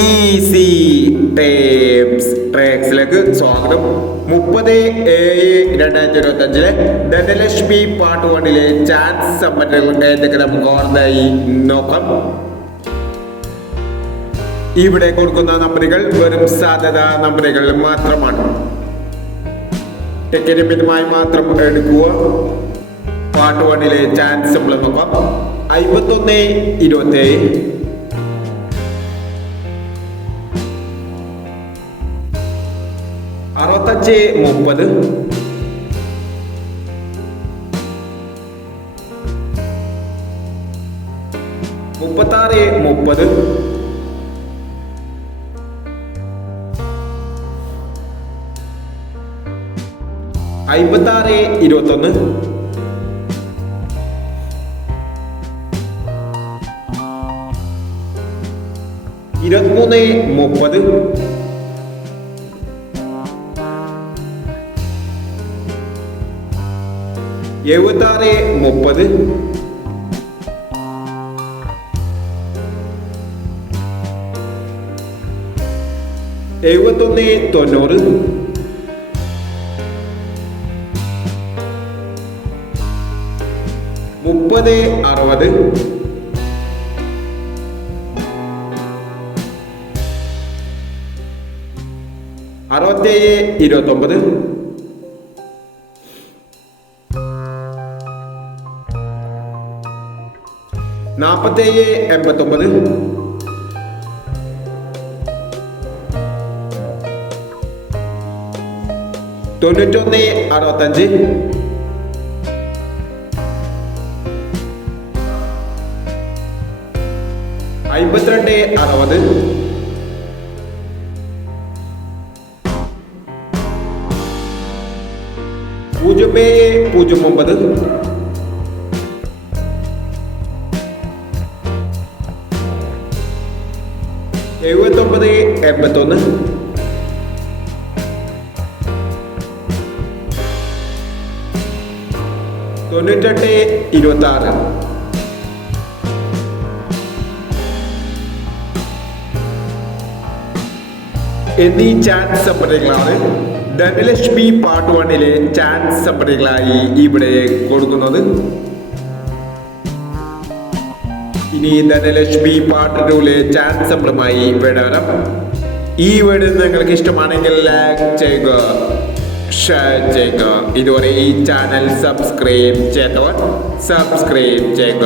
Easy tapes ട്രാക്സിലേക്ക് സ്വാഗതം. മുപ്പത് ഏഴ് രണ്ടായിരത്തി ഇരുപത്തി അഞ്ചിലെ ധനലക്ഷ്മി പാട്ട് വണ്ണിലെ ചാൻസ് സമ്പന്നകൾ ഏതൊക്കെ നമുക്ക് ഓർമ്മയായി നോക്കാം. ഇവിടെ കൊടുക്കുന്ന നമ്പറുകൾ വെറും സാധ്യത നമ്പറുകൾ മാത്രമാണ്. ടിക്കറ്റ് മിതമായി മാത്രം എടുക്കുക. പാട്ട് വണ്ണിലെ ചാൻസ് നമ്മൾ നോക്കാം. അമ്പത്തൊന്ന് ഇരുപത്തി അറുപത്തഞ്ച് മുപ്പത്. മുപ്പത്താറ് മുപ്പത്. അമ്പത്താറ് ഇരുപത്തൊന്ന്. ഇരുപത്തിമൂന്ന് മുപ്പത്. എഴുപത്താറ് മുപ്പത്. എഴുപത്തൊന്ന് തൊണ്ണൂറ്. മുപ്പത് അറുപത്. അറുപത്തേഴ് ഇരുപത്തൊമ്പത്. നാൽപ്പത്തേഴ് എൺപത്തൊമ്പത്. തൊണ്ണൂറ്റൊന്ന് അറുപത്തഞ്ച്. അമ്പത്തിരണ്ട് അറുപത്. പൂജ്യം ഏഴ് പൂജ്യം ഒമ്പത്. എഴുപത്തൊമ്പത് എൺപത്തൊന്ന്. തൊണ്ണൂറ്റെട്ട് ഇരുപത്തി ആറ് എന്നീ ചാൻസ് സമ്പന്നങ്ങളാണ് ധനലക്ഷ്മി പാർട്ട് വണ്ണിലെ ചാൻസ് സമ്പന്നങ്ങളായി ഇവിടെ കൊടുക്കുന്നത്. ഇനി ധനലക്ഷ്മി പാർട്ട് ടൂലെ ചാൻസ് നമ്മളുമായി വിടാം ഈ വീട് നിങ്ങൾക്ക് ഇഷ്ടമാണെങ്കിൽ ലൈക്ക് ചെയ്യുക ഷെയർ ചെയ്യുക. ഇതുവരെ ഈ ചാനൽ സബ്സ്ക്രൈബ് ചെയ്തവർ സബ്സ്ക്രൈബ് ചെയ്യുക.